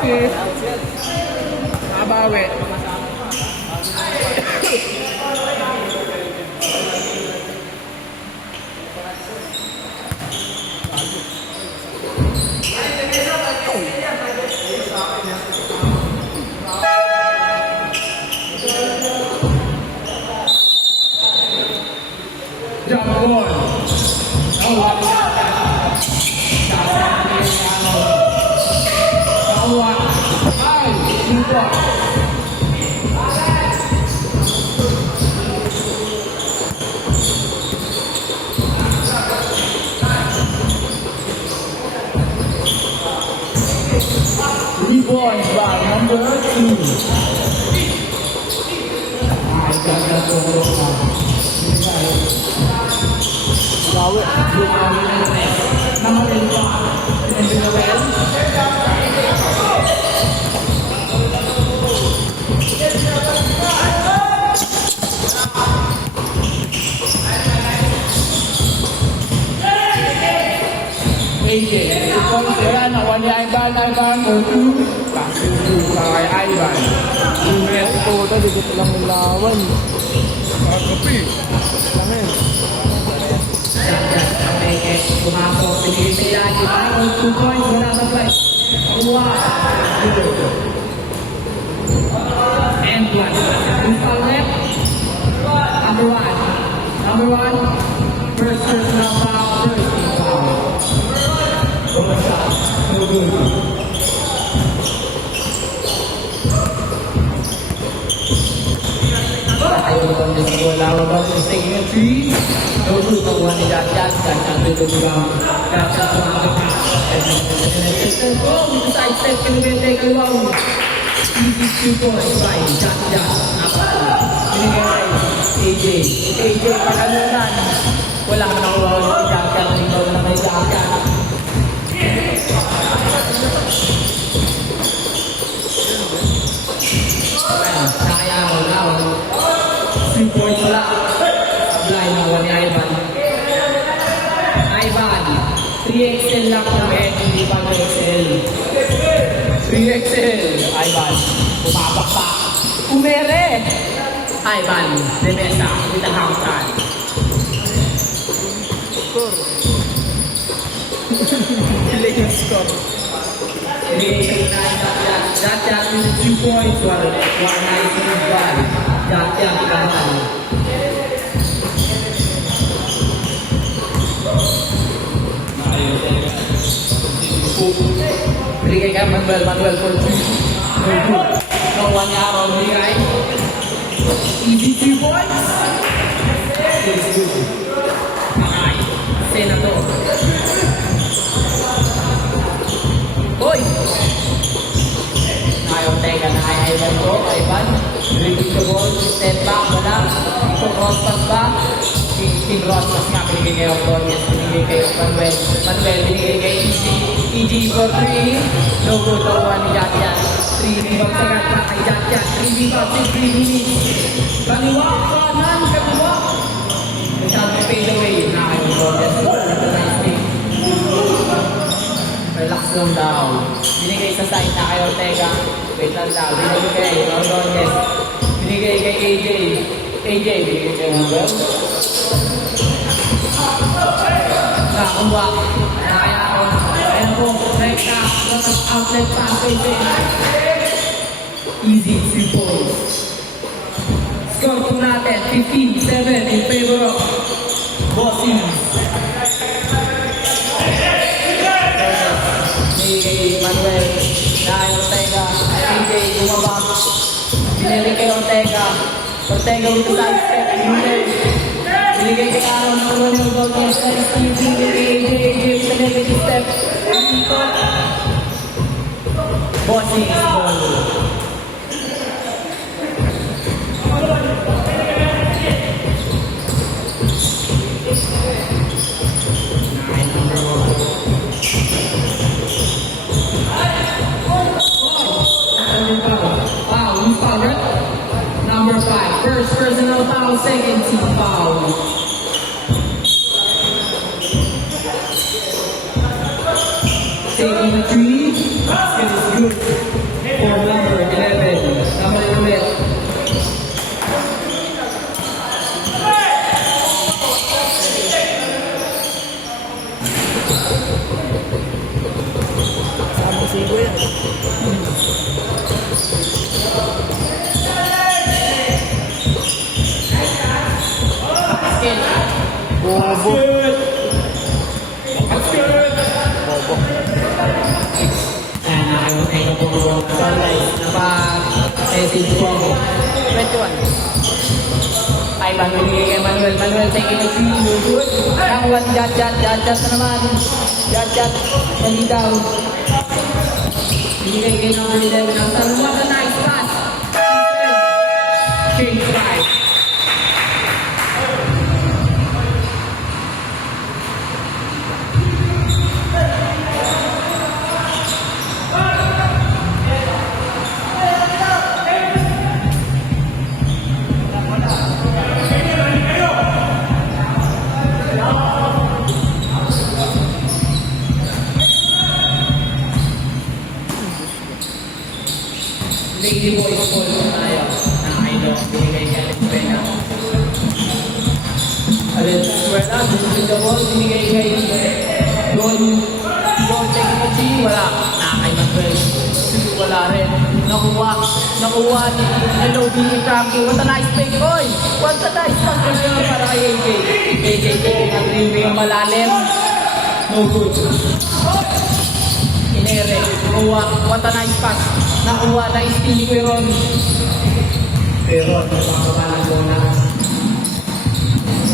fifth. Nabawi. Jump one. Rebound by number 2. Bawi. Nama Lelpa. AJ, con sẽ là quan gia Ivan itu kasih kay Ivan. Ito tadi kita lang lawan. Kopi. Langin. Pumasok, pinigil lagi tayo. 2 points, wala sa play. And one. Install left. Number one. First personal foul. First foul. No good. Ayaw ko na sa bola. About to take a 3. No good. Pag-1 ni Jat-Jat. Jat-Jat ito diba? Jat-Jat sumakapit. Dito side step. Kinubente kalawang. Easy 2 points by Jat-Jat. Binigay AJ. AJ pag-anunan. Wala ka nakuha ulit si Jat-Jat. Ikaw na kay Jat-Jat. Kaya mo na. 3 points wala. Blind na wala ni Ivan. Ivan. 3XL lang kami. Hindi pa 3XL. 3XL. Ivan. Pumapak pa. Umere. Ivan. Demesa. With the half time. Score. Kilig yung score. Jat-Jat with 2 points. 1-9-1. Jat-Jat laban. Binigay ka Manuel for 2. No one araw binigay. Easy 2 points. It's good. Pakay. Senator. Hoy! Ayaw teka na kay Ivan ko. Ivan. Release the ball. Step back. Wala. Ito cross pass ba? King cross pass nga. Binigay kayo Torres. Binigay kayo Manuel. Manuel binigay kay EG for 3. No good to 1 ni Jat-Jat. 3 rebound sagat pa kay Jat-Jat. 3 rebound. 3 minutes. Kaliwa. Kanan. Kaliwa. Masyadong fade away. Nakayo Torres. Relax lang daw. Binigay sa side na kay Ortega. Wait lang daw. Binigay kay Ordonez. Binigay kay AJ. AJ, binigay kay Manuel. Nakakuha. Kaya ako. Ayan po. Next na. Outlet pass kay AJ. Easy. 3 points. Score po natin. 15-7 in favor of Bossings. Manuel, dahil Ortega, AJ, bumabak. Binili kay Ortega. Ortega with the side step. Binigay kay Aaron. Manuel Valdez. Binigay kay AJ. AJ with the negative step. Bossing ball. Number 5, first personal foul, second team foul. Taking the 3, basket is good. Samang sigo yan. Skill. Bobo. Bobo. And ay na po guys, napa-message po ako. 21. Ay, binigay kay Manuel. Manuel, taking a three, no good. Ang one, jat na naman. Jat, mali daw. Binigay kay number 11 ang talo. What a nice pass. Change five. Lady Boys Ball po tayo na idol. Binigay kay Alex Alex Dusin the ball. Binigay kay Don Technology. Wala. Kay Manuel. Wala rin. Nakuha ni LOB ni Frankie. What a nice play. Oy! What a nice pass para kay AJ. AJ taking a three-way malalim. No good. Inere. What a nice pass. Nakuha na steal ni Peron. Peron, nakakabalan ko na.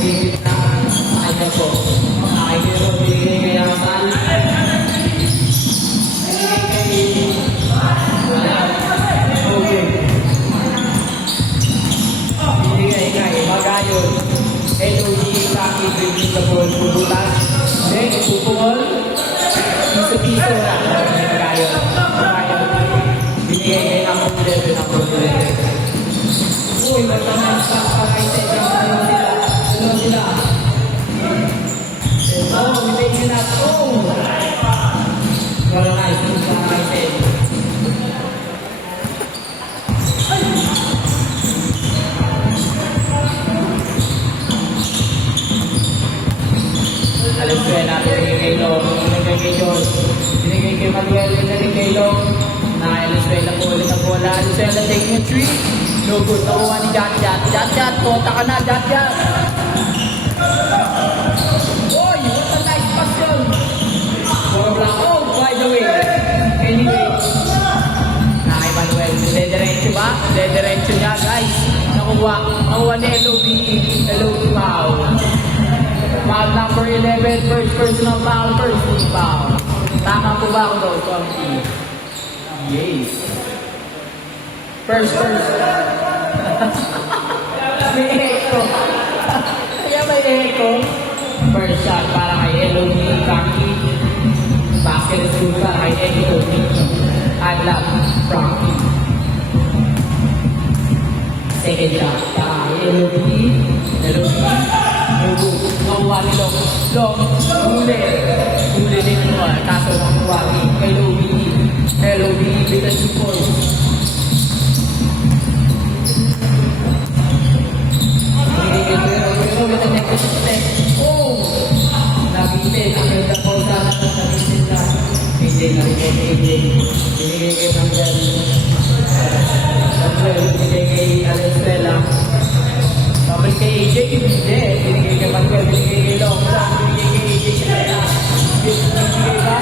Bibit na kanya po. Ay, Peron, binigay kay Hasan. Binigay kay okay. Binigay kay Magayon. LOG, Kaki, dribbling the ball, pubutas. Then, pupukol. Piso-piso na. Magayon. Binigay kay number 11 ang problem. Uy, magtamang sa kakaitin. Dalawa sila. Oh, binigay na. Oh! Wala na, ito sa kakaitin. Alenzuela, binigay kay Long. Binigay kay George. Binigay kay Manuel. Binigay kay Long. Alenzuela po ulit ang bola. Alenzuela taking a three. No good. Nakuha ni Jat. Kota ka na, Jat. Oy, what a nice pass yun. Oh, by the way. Anyway. Kay Manuel. Dederecho ba? Dederecho niya, guys. Nakuha ni LOB. LOB foul. Foul number 11. First personal foul. First team foul. Tama po ba ako daw? Conti. Yes. First. May echo. Kaya may echo. First shot para kay LOB, Kaki. Basket is good para kay Echo. Adlap, Frankie. Second shot para kay LOB. Nakuha ni Long. Huli din mo. Kaso nakuha kay LOB. LOB with a 2 points. Pero with the next step. Oh! Nabitin. Ang ganda po sana ng nabitin na. Hindi na rin kay AJ. Binigay kay Manuel. Binigay kay Alenzuela. Pabalik kay AJ. Hindi. Binigay kay Manuel. Binigay kay Long. Binigay kay AJ. Binigay ba?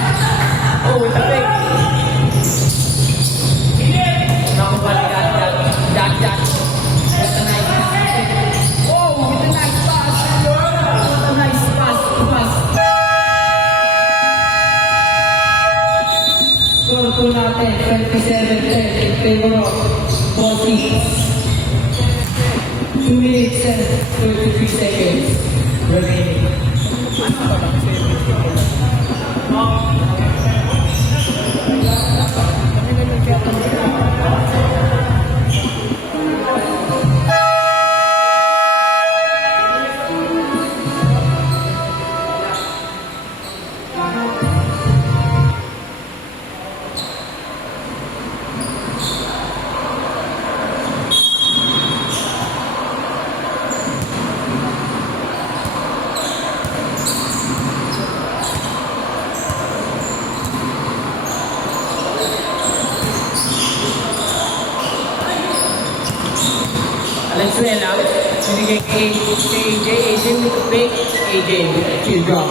Oh, with a break. Jack. What a nice pass. Oh, what a nice pass. What a nice pass. Score po natin, 27-10 in favor of Baltic. 2 minutes and 33 seconds remaining. Binigay kay AJ. AJ with the pick. AJ with the kill drop.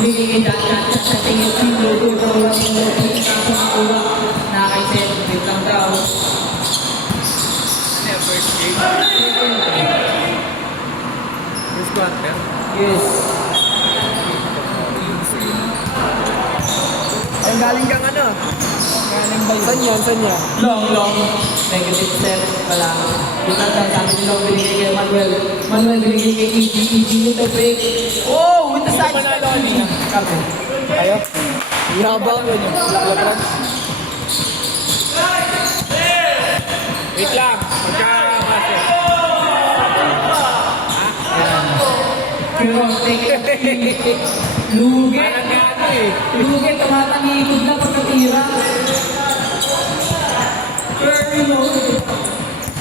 Binigay kay Dachat sa tingin ng logo. Dalawa yung logo. Kaso nakuha. Nakakaiset. Wait lang daw. First game. First quarter. Yes. Ay, galing kang ano? Galing ba yun? Saan yan? Saan yan? Long. Negative set pala. Yung nagsasabi ni Long, binigay kay Manuel. Manuel, binigay kay EG. EG with the break. Oh, with the side step. Kami. Kayo? Yabang yun yung labran. Wait lang. Magkakakasya. Pero, take it. Lugi. Ano eh. Lugi, tumatangikod na pagkatira. Curry mo.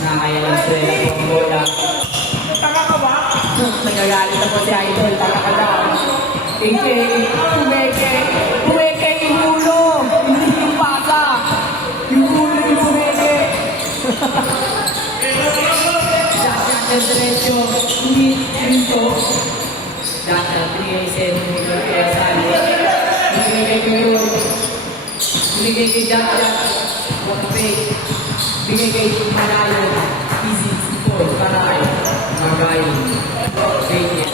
Nakaya lang sila ang bola. Taka ka ba? Nagagalit na po si Idol. Taka ka daw. AJ, Pumeke yung ulo. Hindi yung pasa. Yung ulo yung Pumeke. Dachat diretso. Hindi dito. Dachat, binigay si binigay kay Sally. Binigay kay Kuyo. Binigay kay Dachat. Wakapay. Binigay kay Malayo. Easy. Simple. Karay. Magayon. Bacon.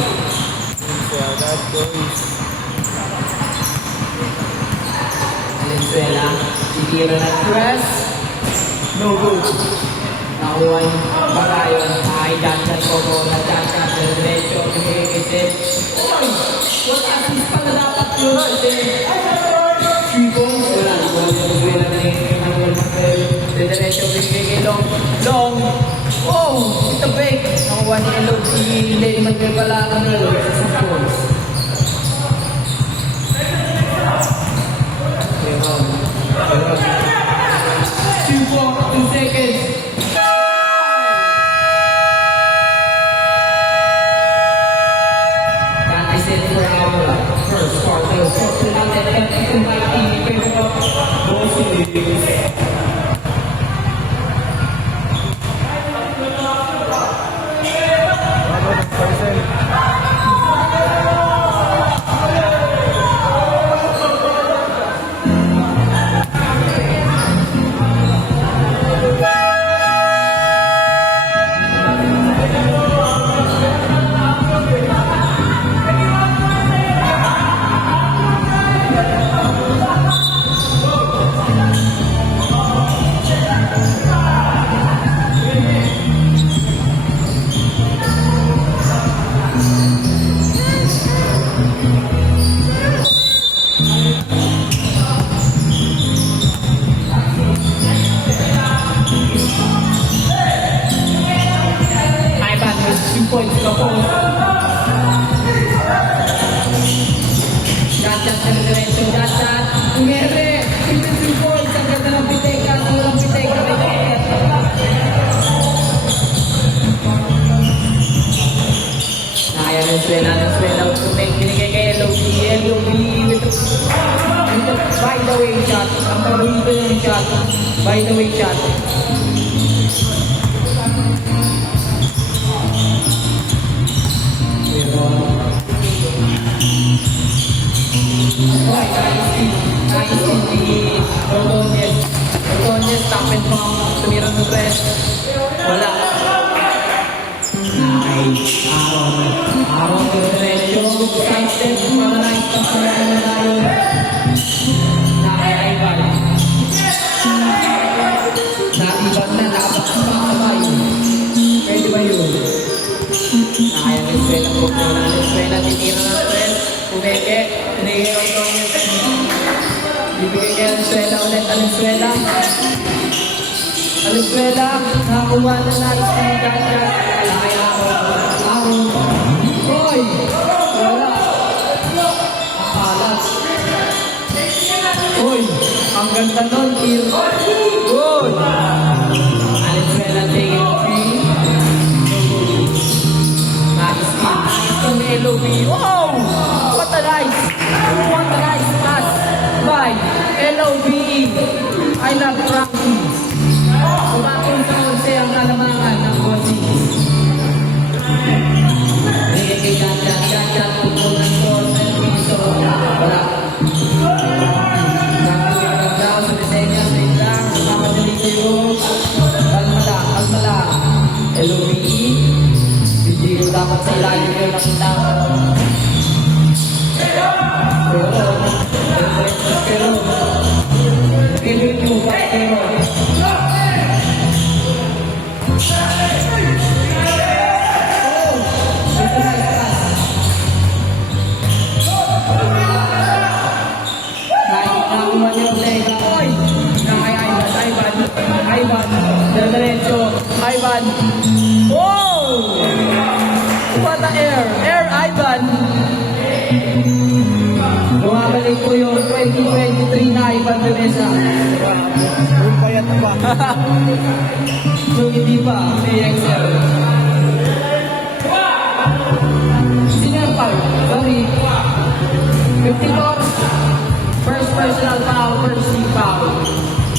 So, that goes. Valenzuela, titira ng press. No good. Nakuha yung Barayon. Ay, Dachat ko po. Dachat, diretso. Binigay kay Ted. Oy! What assist pa na dapat yun? Tribong. Wala. Valenzuela binigay kay Manuel Manuel. Diretso binigay kay Long. Long! Oh! Ito break. Nakuha ni Elog. Si Lenny Manuel pala. Manuel. Sa goals. Two seconds. That is it for our first quarter. So tonight, and my team in favor of both teams. Ivan with 2 points to go. Dachat sa diretso. Dachat. Umere. 2 points. Ang ganda ng pitek. Kaso walang pitek. Nakaya Venezuela. Binigay kay LOB. LOB with the by the way shot. Ang paborito yung shot. By the way shot. Ordonez, top and from, tumira ng press. Wala. Nice. Aaron, diretso. Side step, para nice. Nakaya Ivan. Naiban na, nakapagpapakabay. Pwede ba yun? Nakaya Venezuela po. Venezuela, titira ng press. Pumeke, binigay ang Ordonez. Bibigay kay Venezuela ulit. Venezuela, nakakuha na natin sa mga Dachat. Nakaya Aaron. Hoy! Wala. Akalat. Hoy! Ang ganda nun, Kir. Good! Venezuela taking 3. Nice kill. Nice to Melo B. Wow! What a nice! LOBE. Hindi ko dapat sa ilalim ko nakita. Pero, Kevin yung pero. Nakuha niyo Ortega. Oy! Ivan. Diretso. Ivan. Oh! What the air? Air Ivan. Bumabalik po yung 2023 na Ivan Vanessa. Yung payat pa. So hindi pa. AXL. Senior foul. Sorry. 54. First personal foul. First team foul.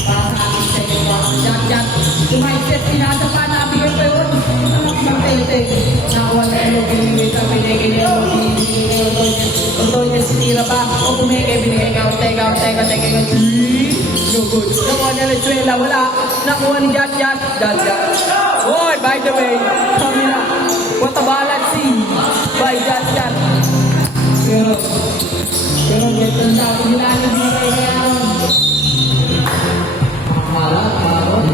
Para sa ating second foul. Jack. Tumay-set. Pinasa pa. Nabigay pa yun. Magtete. Nakuha na LOB. Binigay ni LOB. Antonio sinira pa. O kumeke. Binigay ka. Ortega. No good. Nakuha ni Venezuela. Wala. Nakuha ni Jack. Boy, by the way. Kami na. What a balance scene. By Jack. Pero dito na ako nilalag na kayo ngayon. Maron.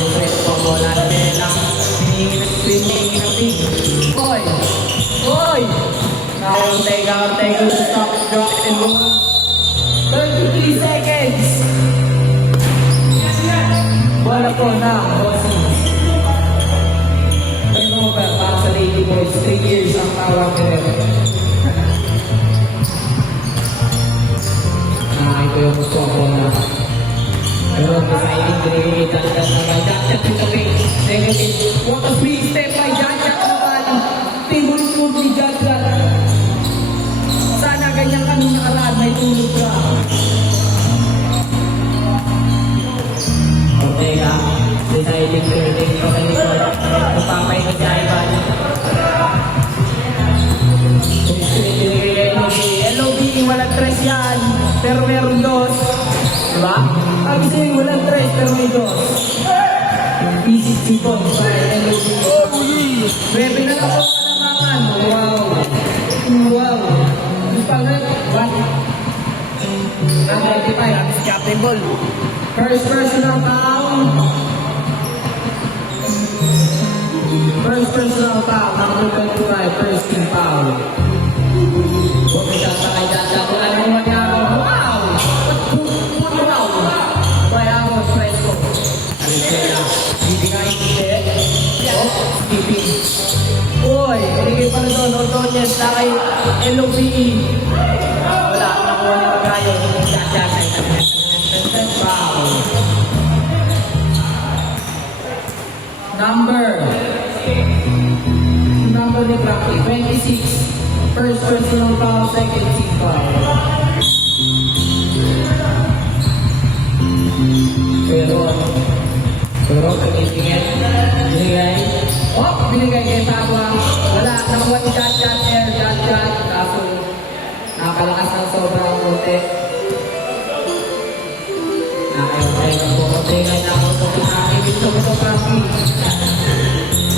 Ito po bola na lang. Hinihingi ng big. Boy! Ortega to stop, drop and roll. 33 seconds. Bola po na. Turnover para sa Lady Boys. 3 years ang tawag nila. Ito yung gusto ko na. Pero deciding binigay dyan naman. Jack in the way. Negative. What a free step by Jack naman. Tinulog ni Jack. Sana ganyan kami nakaraan. May tulog ka. Ortega. Deciding binigay ko sa likod. Papapay ko si Ivan. LOB, walang tres yan. Pero meron dos. Diba? Sabi sa'yo, walang tres, pero may dos. Easy people. LOB. Bebe na ako palamangan. Wow. Pag-red, what? 95. Captain Ball. First personal foul. First personal foul. Number 25. First team foul. Huwag may tatakay dyan. Wala naman magyakaw. Wow! Wow! Kaya ako, fresco. Alicena. Bibigay hindi. Oh, skipping. Uy, binigay pa na doon. Ordonez na kay LOBE. Wala. Nakuha niya magayo. Foul. Number ni Praki, 26. First personal foul, second team foul. Pero binigay. Oh, binigay kay Tabwa. Wala, nakuha ni Jack, air, Jack. Kaso, nakalakas ng sobrang konti. Ortega na ako sa pinakit. Ito ko Praki.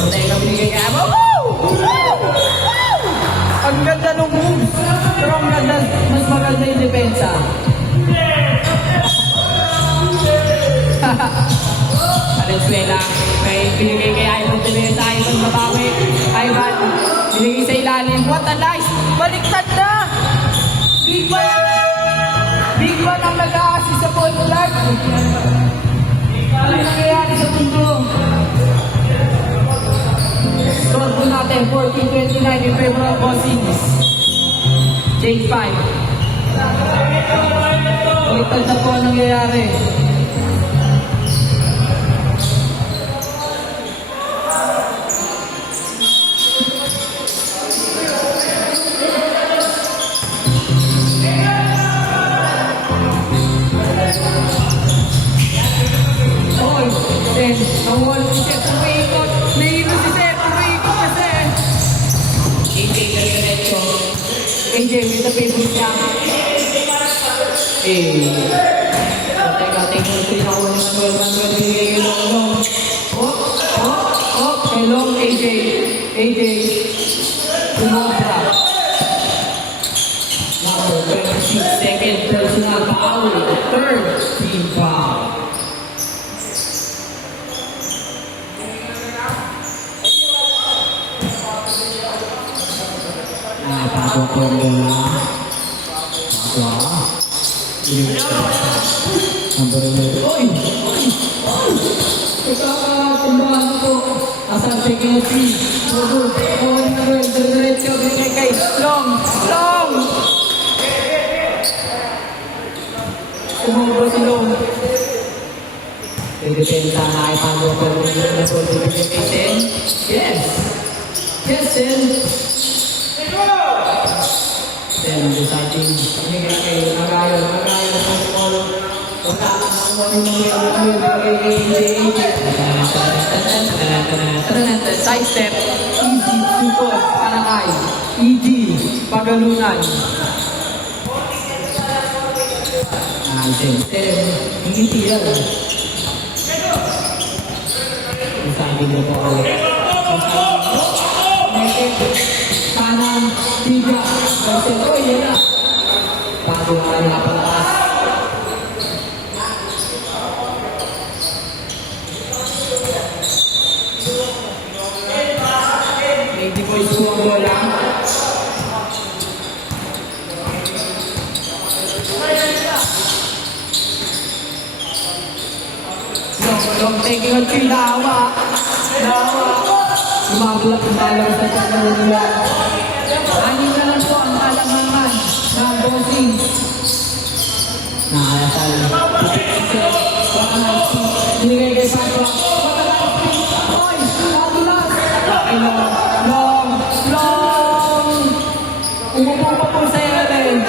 Ortega binigay kay Abo. Ang ganda ng moves. Pero ang ganda, mas maganda yung depensa. Valenzuela, may binigay kay Ivan Vanessa. Ivan mabawi. Ivan, binigay sa ilalim. What a nice! Baliktad na! Big One ang nag-a-assist sa point guard. Ano nangyayari sa mundo? Score po natin, 14-29 in favor of Bossings. J5. Baliktad na po ang nangyayari. Ang wall si Seth, umiikot. Nahilo si Seth, umiikot kasi. AJ, diretso. AJ, with the favorite niya. Teka, take note 3 na kuha ni Manuel. Manuel, binigay kay Long Long. Kay Long, AJ. AJ. Sumobra. Number 26, second personal foul. Third team foul. Pasok ko yung bola. Pasok. Number 11. Oy! Ikaw, po. Asal security. Owen Manuel, diretso, binigay kay Long! Long! Umubro si Long. Depensa na ay pasok ko yung bola. Binigay kay Sen. Yes! Yes, Sen! Then deciding binigay kay Magayon sa Polo. Wala side step, easy, support, panakay, easy, pagalunan. Hindi yan. Deciding na po ako. Kanan, tiga, oh iya na. Bago na kaya palakas. Lady Boy suwang bola. Long taking a three, nawa. Lumabulak ang balaw sa pagkaroon nila. Anin na lang po ang kalamangan ng bossing. Nakayasal. Binigay kay Papa. Oy! Nagulas! Long! Umupo pa po sa level.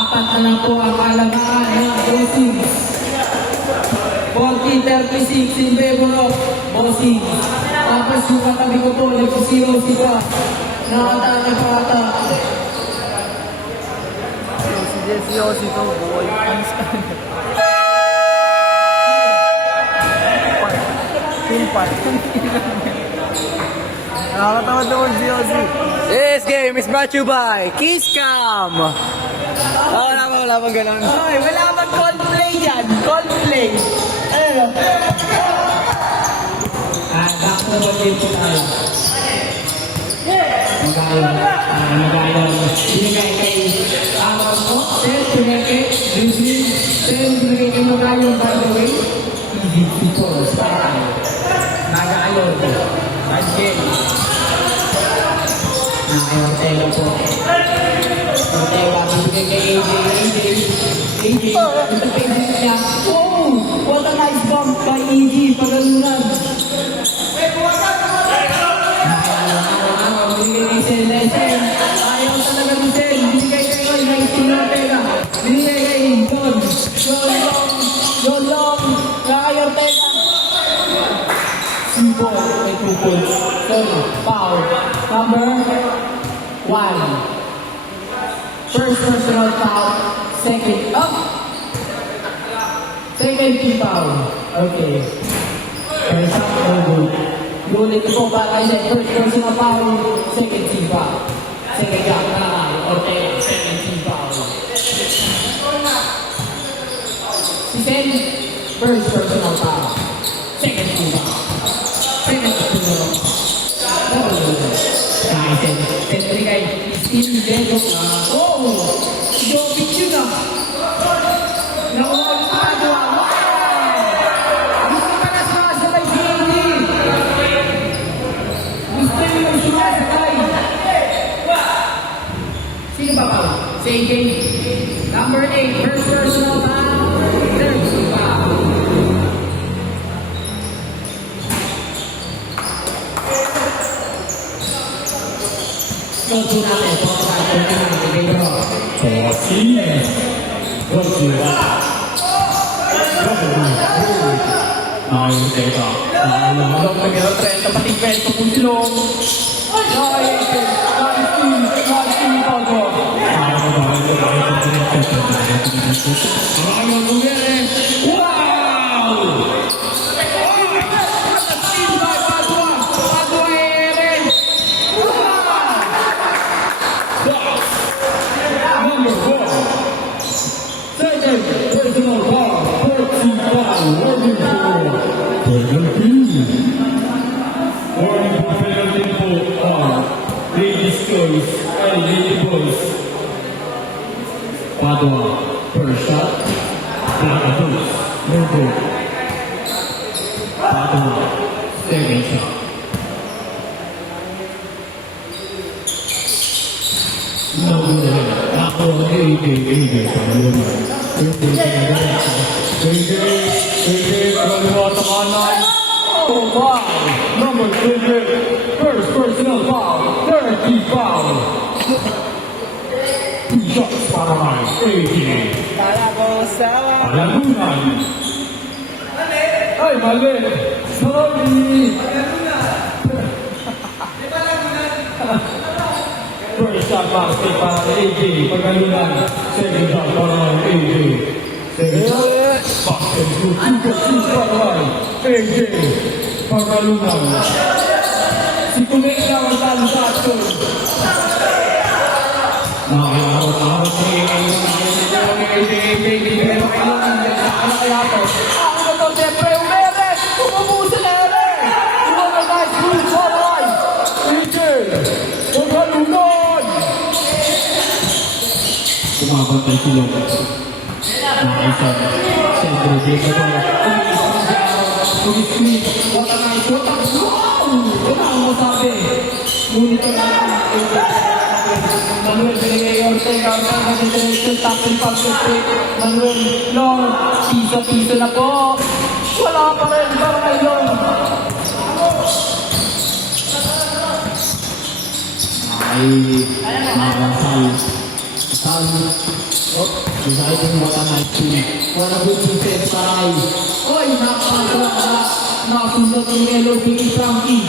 Apat na lang po ang kalamangan ng bossing. 40-36 in favor of bossing. Tapos yung katabi ko po, nag-zero sila. Nakatake pa ata. Si Yossi to, boy. Full part. Nakakatawa naman si Yossi. This game is brought to you by Kisscam. Wala bang ganun? Ay, wala bang Coldplay dyan? Coldplay. Ano? Back to the game po tayo. Magayon. Binigay kay Sen, binigay kay Rizlin. Sen, binigay kay Magayon, by the way. Easy people, style. Magayon. Bad game. Ortega po. Ortega, binigay kay AJ. Ito kay niya. Oh! What a nice bump by AJ. Pagalunan. Binigay kay Sen. Ayaw talaga ni Sen. Binigay kay Roy. Nice team Ortega. Binigay kay John Long. Kay Ortega. Simbo. May 2 points. Sorry. Foul. Number 1. First personal foul. Second up. Second team foul. Okay. First up, no good. Ulit po para sa first personal foul. Second team foul. Second up na. Okay. Second team foul. Si Sen, first personal foul. Second team foul. Second team foul. Sen, binigay. Steve Dedo. Oh! Jokic yun ah. Nakuha yung pagagawa. Gusto ka na sumasabay si Andy. Gusto nyo yung sumasabay. Sino ba ba? Si AJ. Number 8, first personal foul. Third foul. Go to natin. Maraming ang bumili. Wow! Number 4. Second personal foul. 14 foul. Warning for penalty. Warning for penalty for ladies choice and lady boys. Padua, first shot. Blackadoos, no good. Padua, second shot. No good. Ako, AJ, Pangulong. AJ, Pangulong sa kanan. Oh, wow. Number 28, first personal foul, 30 foul. 2 shots para kay AJ. Kala ko sa... Palagunan. Ay, mali. Sorry. First shot basket para AJ. Palagunan. Second shot para AJ. Second shot. Basket shoot. 2 para AJ. Palagunan. Si Kumek na magtalo sa action. Nakakawat-awat ni Ano to, siyempre, Umeres! Umubusa na rin! Iwan na guys, good follow-up! Richard! Pagkalunan! Kumabantay sila. Nakaisan. Siyempre, di ka ba? Pag-split. Wata na ito. Wow! Ito ang masabi. Ngunit ang Manuel Villarreal, tackle pag-split. Manuel, long, piso-piso na po. Wala pa rin para ngayon. Ay, nakasal. Sal. Deciding what am I doing? What a good defense, Saray. Oy, napakaganda. Nakasunod ng Melo, Biggie Frankie.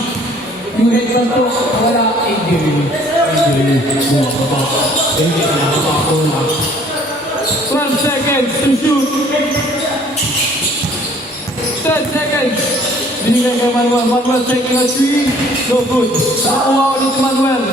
Yung headband to, wala. Injury. Bumababa. Hindi nakapako na. 12 seconds to shoot. 10 seconds. Binigay kay Manuel. Manuel taking a 3. No good. Nakuha ulit si Manuel.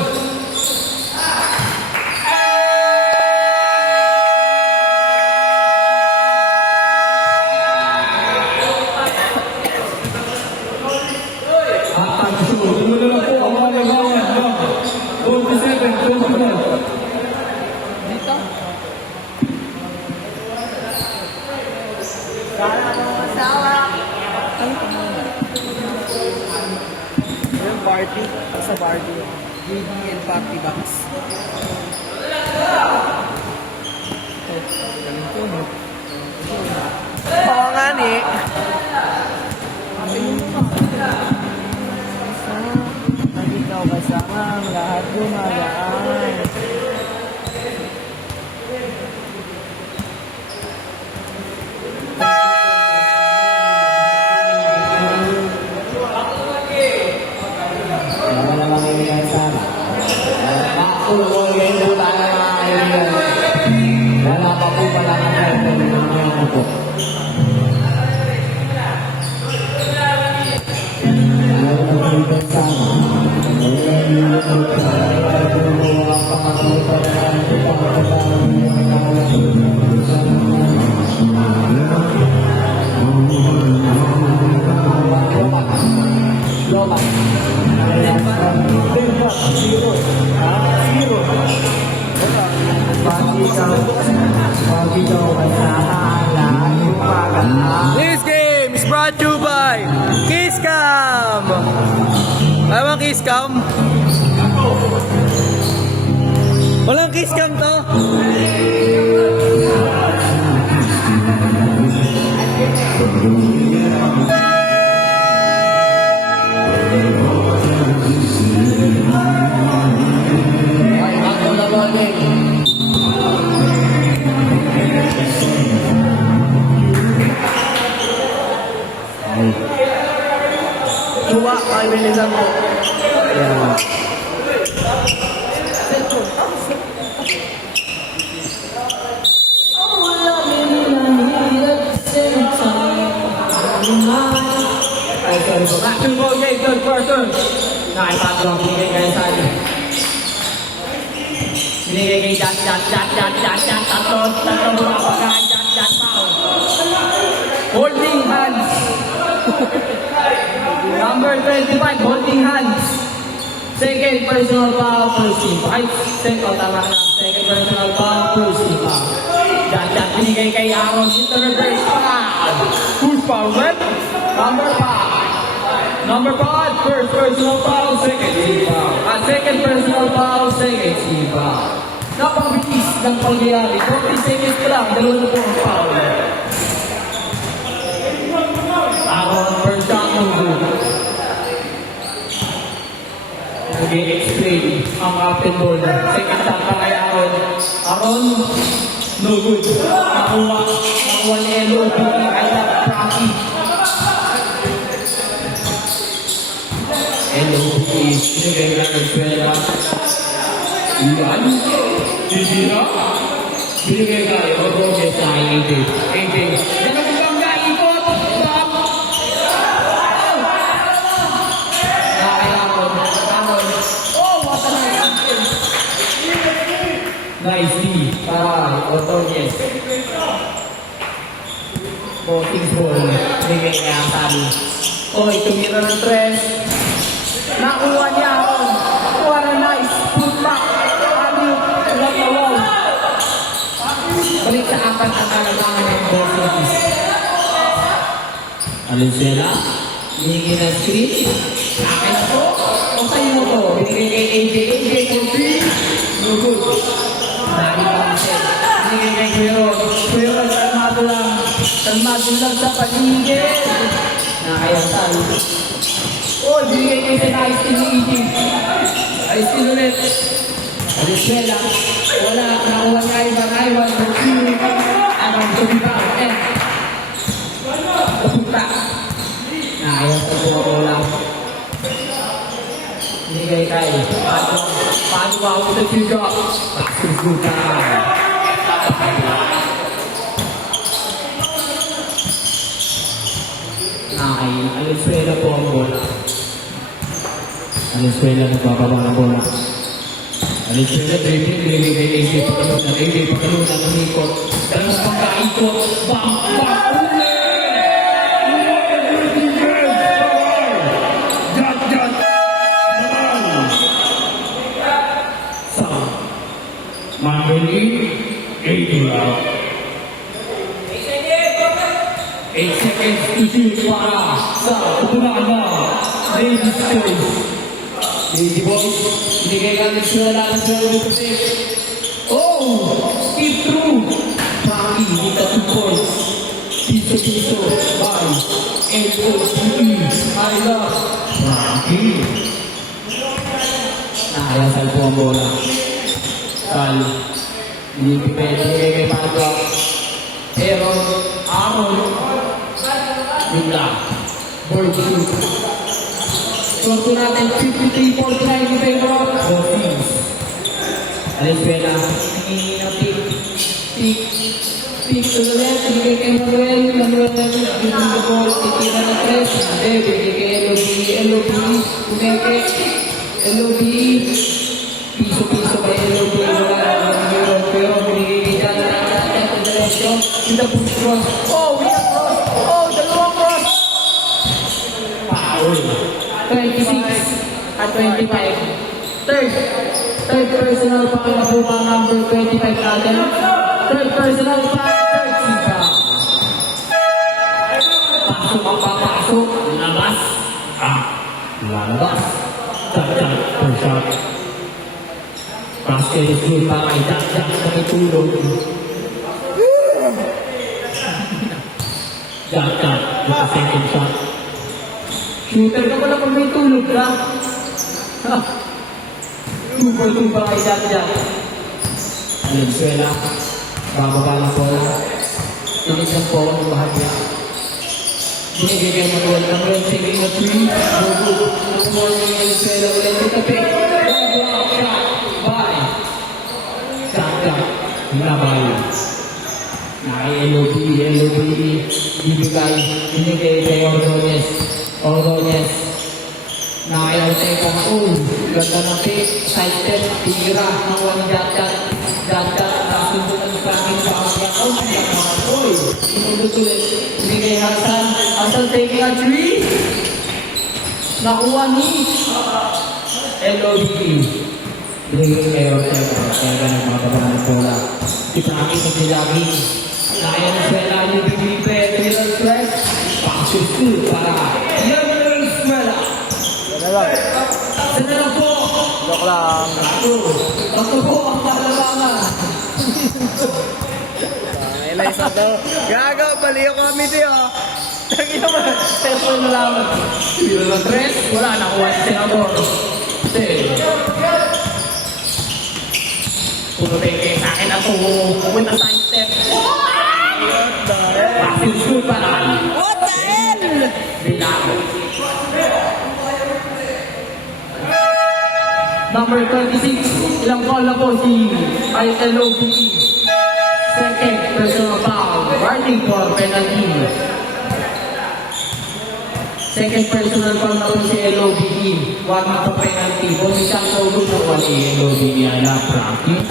At shoot. Tingnan na lang po ang mga nagawan. 27, 29. Kala ko asawa. Yung party. Sa party. JDL party box. Galing ko, no? Oo nga, ni. Pag ikaw kasama, lahat gumagaan. Wala lang yung mga sana. Nakulong yung buta na mga kaibigan. Wala pa po pala ng kaibigan ng mga po. This game is brought to you by Kisscam! Ayaw ang Kisscam? Walang Kisscam to? Ay, ako na loading. Tuwa, ay bilisan mo. Ang ulam shooter. Nakipag-drop, binigay kay Sally. Binigay kay Jat. Tatlong pagkain, Jat, foul. Holding hands. Number 25, holding hands. Second personal foul, first team. Tama na. Second personal foul, first team foul. Jat, binigay kay Aaron. Hit the reverse foul. Who's foul, man? Number 5, first personal foul, second team foul. Second personal foul, second team foul. Napakabilis ng pangyayari. 40 seconds pa lang, dalawa na po ang foul. Aaron, first shot, no good. Nag-explain ang captain ball. Second shot pa kay Aaron. Aaron, no good. Nakuha ni Elo, kay Frankie. Elo, binigay na ng swela. Yan. Titira. Binigay kay Rodriguez na AJ. Yan ang bang naikot. Aaron. Oh, what a nice. Nice D. Para Rodriguez. Boxing ball. Binigay kay Asali. Oh, tumira ng tres. Nakuha niya ako. What a nice put back. Like a wall. Balik sa apat ang kalabangan ng Boxing. Valenzuela. Binigay ng screen. Akin na po. O sa'yo mo to. Binigay kay AJ. For free. No good. Dahil cancel. Binigay kay Quirón. Quirón, kalmado lang. Kalmado lang sa paligid. Nakayasal. Oh, binigay kay Sen Ice-T ni EJ. Ice-T ulit. Valenzuela. Wala. Nakuha niya Ivan. Ivan Tubiba. Kapunta. Nakayasal po ako lang. Binigay kay paano ba ako sa Chico? Susuka. Ay, Valenzuela po ang bola. Valenzuela nagbababa ng bola. Valenzuela dribbling, binigay kay AJ pagkalunan ng ikot. Dalawang pagkaikot. Bang! Jat. Mandoli, 80 out. 8 seconds to shoot para sa upunan na Ladies Choice. Lady Boys, binigay ka ng sila ng Oh! Skip through! Frankie, with the 2 points. Piso, by L-O-T-E. I love Frankie. Nakayasal po ang bola. Sal. Binigay kay Padua. Aaron. Bigla. Ball shoot. Sorto natin 53-49 in favor of Boxing. Valenzuela. Nangingi ng pick. Pick to the left. Binigay kay Manuel. Using the ball. Titira ng tres. Binigay kay LOB. Kumeke. LOB. Piso kay LOB. Pero binigay kay Jan. With the push cross. Oh, with the cross. Oh, the long cross. Foul. 26 at 25. Third personal foul na po mga number 25 natin. Third personal foul, third team foul. Pasok ang papasok. Labas. Lalabas. Jat, first shot. Basket is good para kay Jat na may tulog. Jat, with the second shot. Shooter ka pala pag may tulog ka. 2-2 para kay Jat. Valenzuela. Bababa ng bola. Tinisan po ang bahagya. Binigay kay Manuel. Manuel taking a 3. No good. Nakuha niya yung Venezuela ulit. Itabi. Block shot by Jat. Labay. LOB. Binigay kay Ordonez. Nakailantin ko nga, ganda ng pick, side step, tira, ng one dot-dot, nasunod ang tracking sa kapya, sumunod ulit, bigay Hasan, taking a three, nakuha ni LOB. Bigay kayo, kaya ganang mga kabangan ng bola, si Frankie naglilagi, nakaya ni Suela, yung bibipe, middle press, passes to para Yaman Suela. Sana lang po. Joke lang. Ako po ang palabangan. Ay, isa to. Gago, baliw ko kami tiyo. Tagi naman. Cellphone na lang. Zero na tres. Wala na kuha si Senador. Puro teke sa akin na to. Pumunta side step. Passes to para What the hell? Bilao. Number 36, ilang call na po si LOBE. Second, personal foul, warning for penalty. Second personal foul na po si LOBE, warning for penalty. Bumisang solo na po si LOBE ay na Frankie.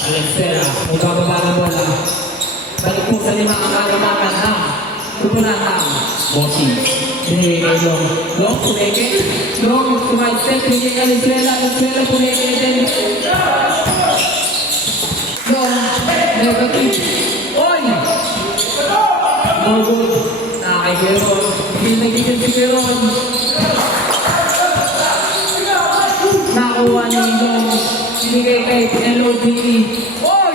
Alexera, magbababa na wala. Balik po sa lima ang agamakan na tutunan ng bossing. Binigay kayo long pumeke. Long side step, binigay ka Venezuela pumeke din. Long, negative. Oy! No good. Nakakagero. Hindi nagiging si Peron. Nakuha ni Long. Binigay kay LOBE. Oy!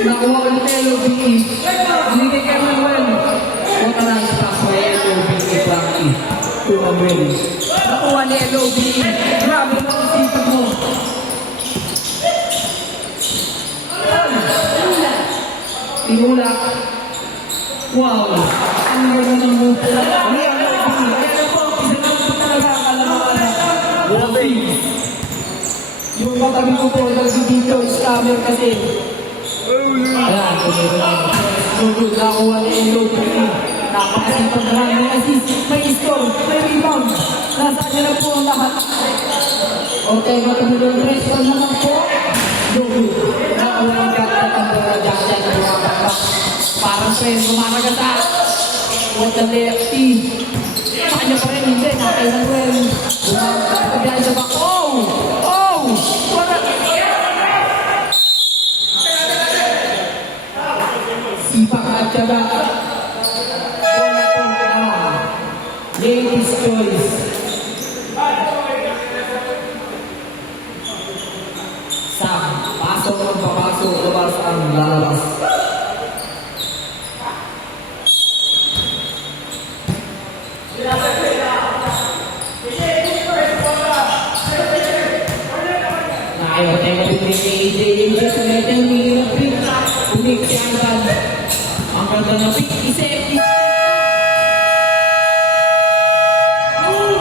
Nakuha ulit kay LOBE. Binigay kay Manuel. What a nice pass by LOBE Frankie to Manuel. Nakuha ni LOBE. Grabe mo ang sipag mo. Tinulak. Wow. Ang ganda ng move. Ano yung LOBE? Kaya po, isa lang po talaga ang kalamangan. Bossing. Yung katabi ko po, dito, scammer kasi. Ayan, tumiro na. Nugod, nakuha ni LOBE. Napakasipag na may assist, may score, may rebound. Nasa kanya po ang lahat. Okay, matulog ng rest naman po. Nugod, nakuha ang gata ang bola dyan ng mga bata. Parang friend, lumaragata. What the lefty. Sa kanya pa rin, hindi, nakailan rin. Lumaragata sa back. Oh! What a... Sipak at syaga. Bola po ladies' choice. Sam, pasok ang papasok, labas ang lalabas. Ayaw, tayo mapinig ni AJ. AJ, sumitin, hindi na pick. Pinig si Angkan. Ang ganda na pick. Isip.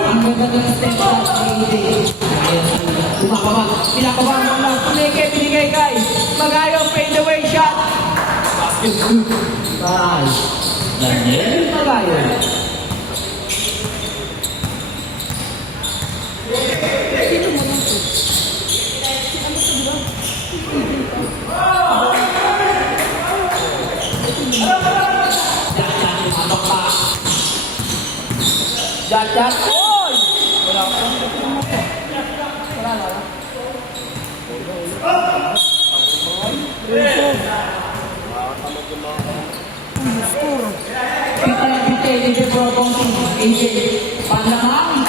Ang ganda na step up ni AJ. Kumakaban. Pinakaban mo lang. Pinigay kay. Magayo, fade away shot. Basket shoot. Taral. Daniel Magayo. Jat, oy! Pita, AJ Pro Bongsi, AJ, panlaman,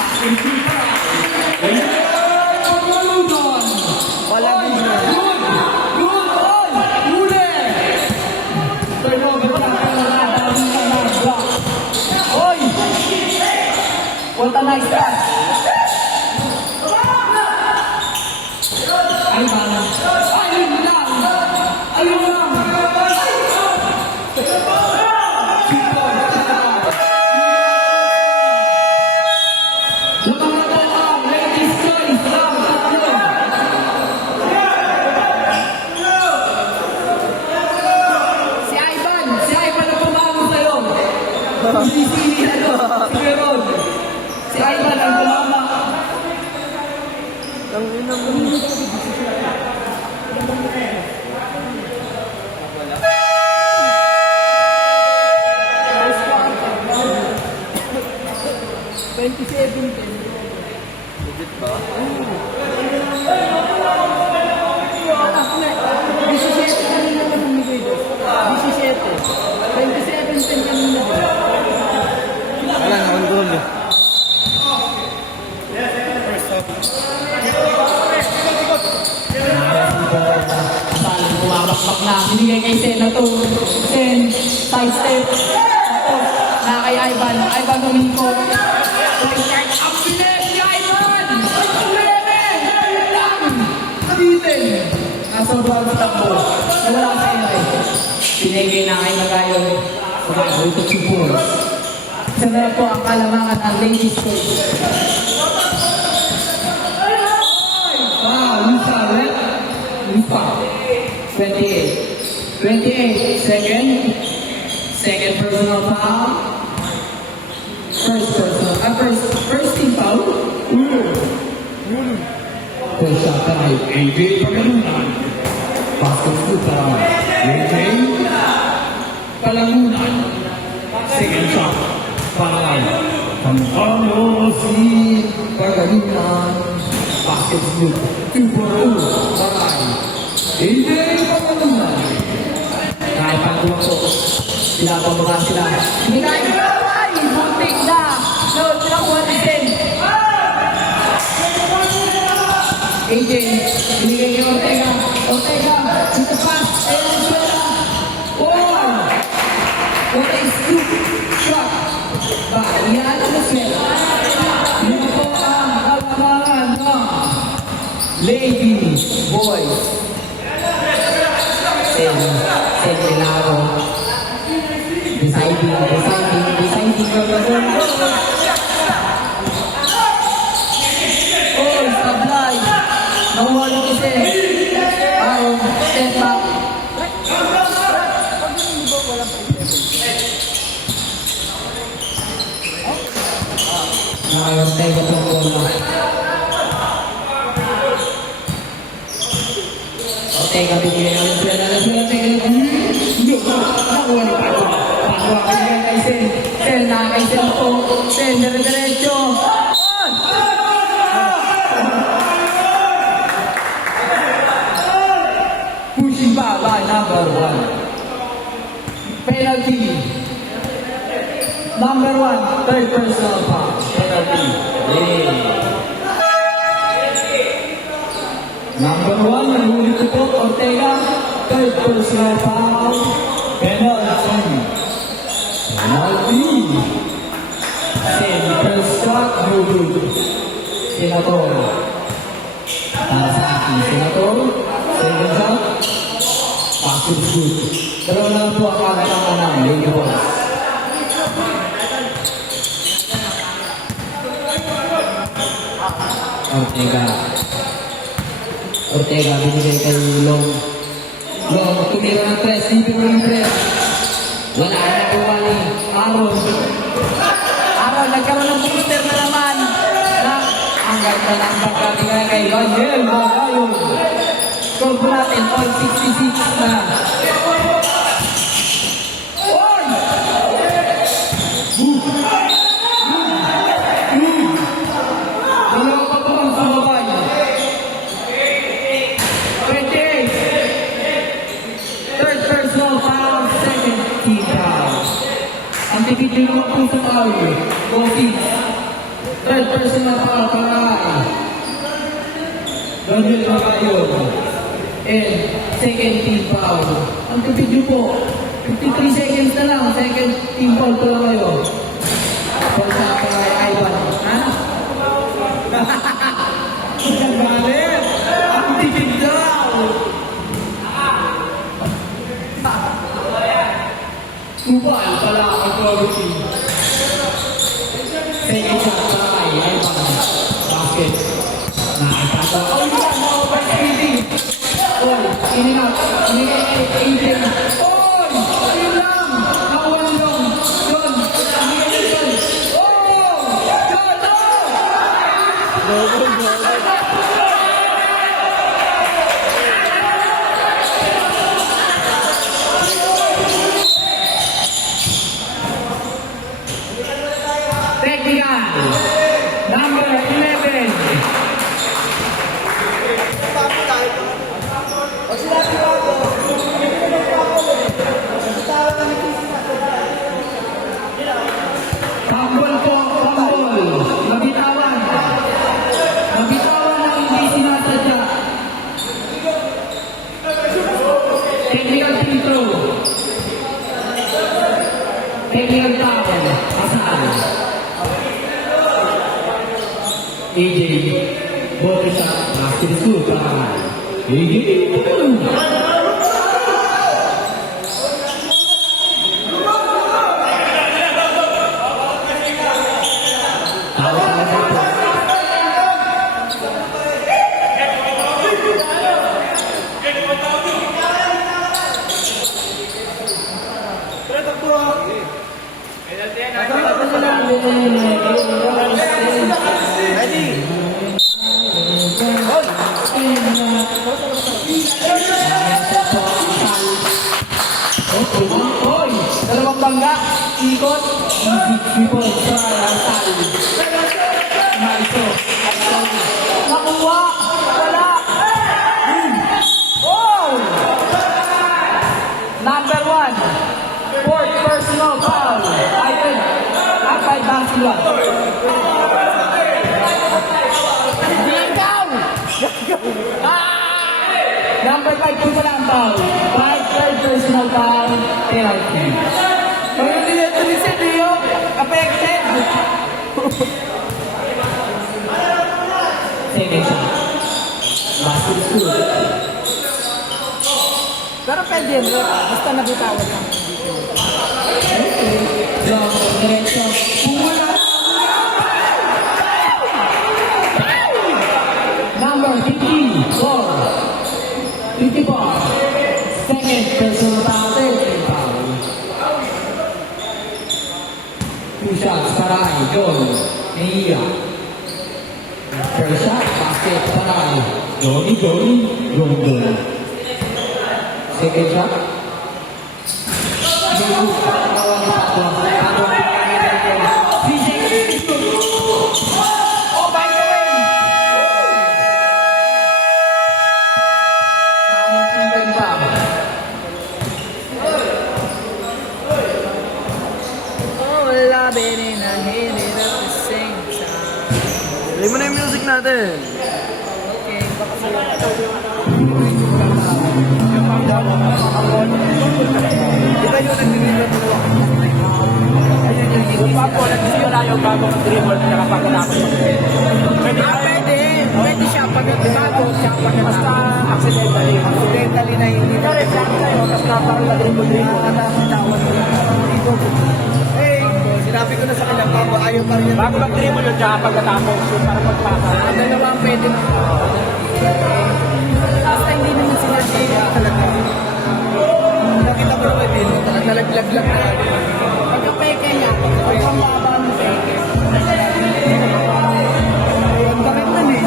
Wala video. Good, oy! Huli! Turnover na, oy! What a nice pass! Ay, bala. Ayun lang! Ayun lang! Lumaman po ang ladies' choice ng tatlo. Si Ivan ang pumalo sa'yo. Pakpak na. Binigay kay Sen na to. Sen, side step. Tapos, na kay Ivan. Ivan Domingo. Right side up to left ni Ivan. Lele! Lang! Kabitin. Nasa buwan sa takbo. Nawala sa inay. Pinigay na kay Magayon. Sumagot to 2 balls. Isa na po ang kalamangan ng ladies coach. Lupa, left. Lupa. 28. 28. Second personal foul. First team foul. First shot by AJ Pagalunan. Basket shoot by AJ Pagalunan. Second shot by Pangalo si Pagalunan. Basket shoot 2 for 2 by AJ Pagalunan. Kahit pang po. Sila pababa sila. Hindi na ikaway! Buntik na! No, sinakuha ni Sen. AJ, binigay kay Ortega. Ortega, dito pa. Ayun sila. Oh! What a scoop shot by Ian Amusel. Dito po ang kalamangan ng Lady Boys. Sen Milano. Deciding ka ba doon? Oh, sablay. Nawala kasi. Step back. Nakayantay ka itong bola. Ortega, bigyan ka ng swela. Hindi ko. Nakuha ni Paco. Paco, bigyan kay Sen. Sen, nakakay Sen po. Sen, dire-diretso. Pushing pa by number 1. Penalty. Number 1, third personal foul. Penalty. Number 1, nahuli ko po, Ortega. Third personal foul. Penalty. Sen, first shot, no good. Senator. Para sa akin, Senator. Second shot. Basket shoot. Dalawa lang po ang kakatangan ng Lady Boys. Ortega, binigay kay Long. Long, tumira ng press, hindi mo yung press. Wala na po wali. Aaron, nagkaroon ng booster na naman. Ang ganda ng pagkabigay kay Daniel Magayon. Score po natin, all 66 na. Oy! Dalawa pa po ang sumabay. 28. Third personal foul, second team foul. Ang tipid din naman po sa foul. Third personal foul para Daniel Magayon. And second team foul. Ang tipid nyo po, 53 seconds na lang, second team foul pa lang kayo. Ball sa kay Ivan. Ha? Nagalit! Ang tipid daw! Kupal pala ang quality. Second shot kay Ivan. Basket. Nakakata. Oh, yan! Opportunity! Oh, ininap. Ininap kay Aiden. Oh! Ayun lang! Nakuha nyo! Yun! Yun! Oh! Technical! Number 11! Pag sinabi ko ako, AJ, bote shot, basket score para AJ. Dalawang bangga, ikot, People try outside. nakuha, wala. Oh! Number 1, fourth personal foul. Ivan, Apay Bangsilan. Ikaw! Number 5, po lang foul. 5 third personal foul, penalty. Kaya nila ito ni Sergio, affected. Second shot. Basket score. Pero pwede yun, basta nabitawan lang. Long diretso. Number 54. 54. Second personal foul. Third foul. Two shots para John Nehia. First shot, basket para Johnny Rondon. Second shot. Oh, by the way! Tamang tingin ba? Oh, love it and I hate it at the same time. Tuloy mo na yung music natin. Okay, baka Kita yung nag-dribble mo. yung papo, nagsimula yung bago ng dribble at pagkatapos. Pwede. Pwede siya pag bago, siya pag basta accidentally. Accidentally na hindi na rin lang sa'yo, tapos naparang na dribble. Tawag mo dito. Hey, sinabi ko na sa kanya, bago ayaw pa rin. Bago mag-dribble yun, tsaka pagkatapos yun para magpasa. Dalawa ang pwede na. Basta hindi naman sila siya talaga. Nakita mo naman din, nalaglag lang na. Pagka-peke niya, pagkang baba ng peke. Ang bakit na eh,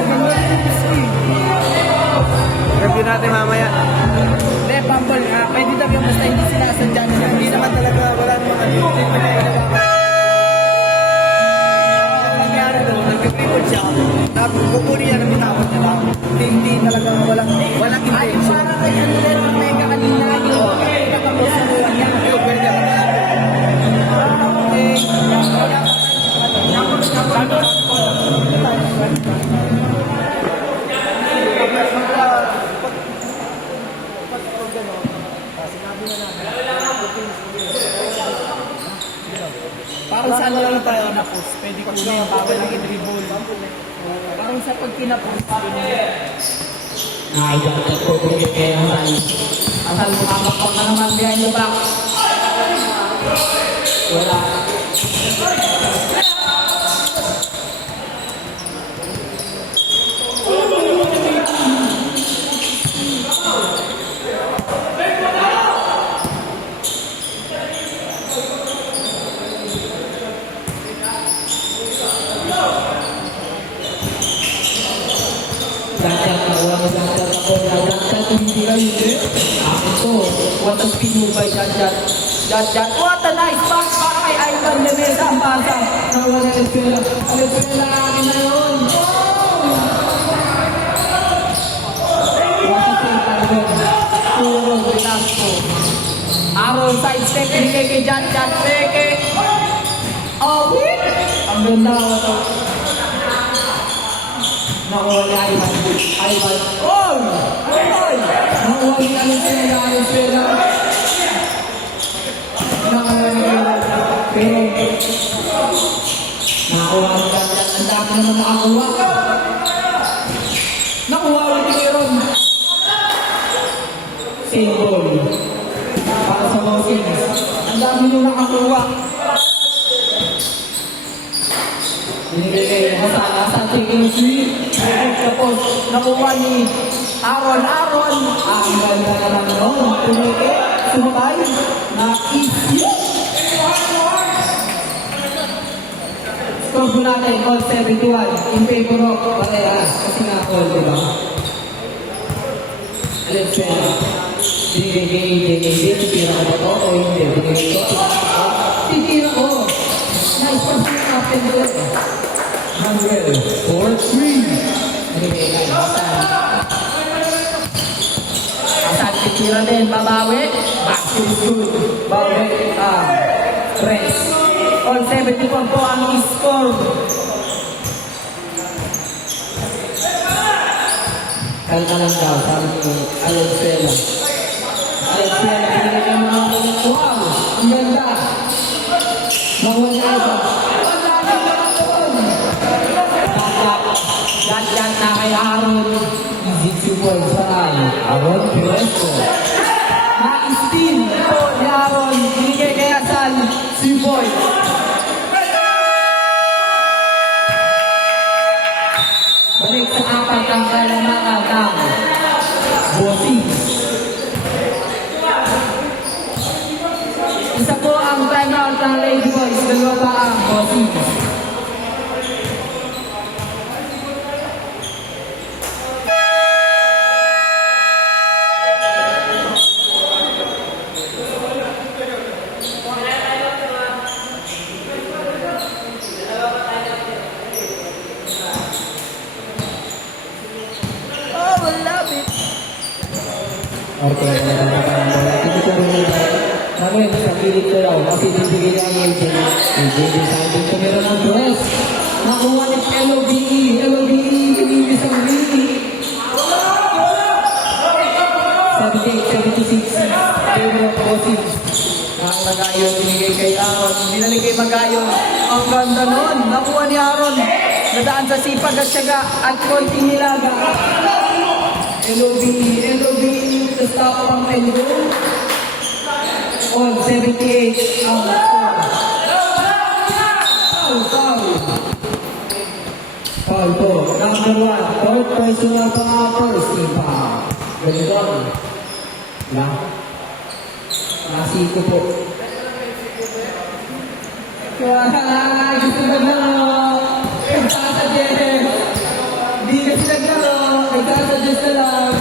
Review natin mamaya. hindi, pambol nga. Pwede daw yung basta hindi sinasadya niya. Hindi naman talaga, wala naman ano. Hindi naman talaga. Ang nangyari doon, nag-report siya. Tapos kukunin niya ng bitawat niya lang. Hindi talaga walang intention. Ay, parang kay ano rin ang mega kanina. Nakapos sa buwan niya. Yung pwede ka na. Parang sa ano lang tayo na-post, pwede kunin, bawal lang i-dribble. Parang sa pag kina-post, Nakaigat po bigay kay Hasan. asal makapakpak ka naman behind the back. Wala. Dapat nawala dapat ako dapat hindi kayo akin to. What a pinubay, Jat. What a nice pass para kay Ivan Nevesa ang basa. Nawala ng pera. Ano pera akin na yun? Puro Velasco. Aaron side step, binigay kay Jat. Peke. Oh, wait! Ang ganda ko to. Nakuha ni Ivan. Oy! Oy! Nakuha ni ng pera. Nakuha ni pera. Pero nakuha ni Ang dami naman nakakuha. Nakuha ulit ni Aaron. Same ball. Para sa mga Kings. Ang dami nyo nakakuha. Binigay kayo sa taking three. Tapos nakuha ni Aaron. Ang ganda naman noon. Tumigil. Sumabay. Na-easy. Score po natin. All 71. In favor of Pateras. Kasi nga all, diba? Let's say, binigay kay AJ. Titira ko ba to o hindi? Binigay ko. Titira ko. Nice pass ng captain ko. Manuel for 3. Binigay kay Asan titira din, babawi. Basket is good. Bawi. Press. All 74 po ang score. Kalma lang daw, sabi ni Alexela. Alexela, binigay kay mga wow. Ang ganda. Nakuha niya ito. Wala na naman doon. Gat na kay Aaron. Easy 2 points sa Aaron Piresco. Na-steal ito ni Aaron. Binigay kay Asan. 2 points. Balik sa apat ang kalamangan ng Bossing. Isa po ang timeout ng Lady Boys. Dalawa pa ang Bossing. Okay, hindi ko rin ito. Namin, sa pilit ko raw, kasi bibigay niya ang AJ. AJ decided to meron ng dress. Nakuha ni LOBE. LOBE, binibis ang Wiki. 78-76. Favorite Bossing. Ang Magayon, binigay kay Aaron. Binalik kay Magayon. Ang ganda nun. Nakuha ni Aaron. Nadaan sa sipag at syaga at konting nilaga. LOBE, the stop ang Pedro. On 78 ang foul po. Number 1, third personal pang-apples. Iba. Ganito. Nasiko po. Kaya gusto na nagsasadya. Di kasi naglaro. Nagsasadya na lang.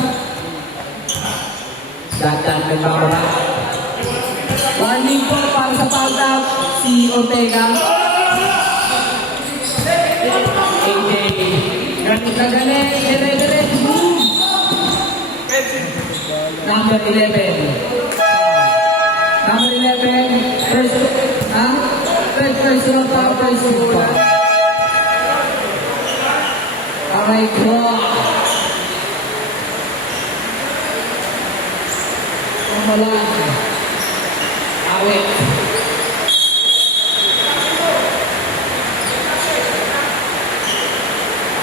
Datan may mawala. Warning po para sa foul si Ortega. AJ. Ganit na ganit. Dire-dire. Boom. Number 11. Number 11. First personal foul. Aray ko. Malang. Awit.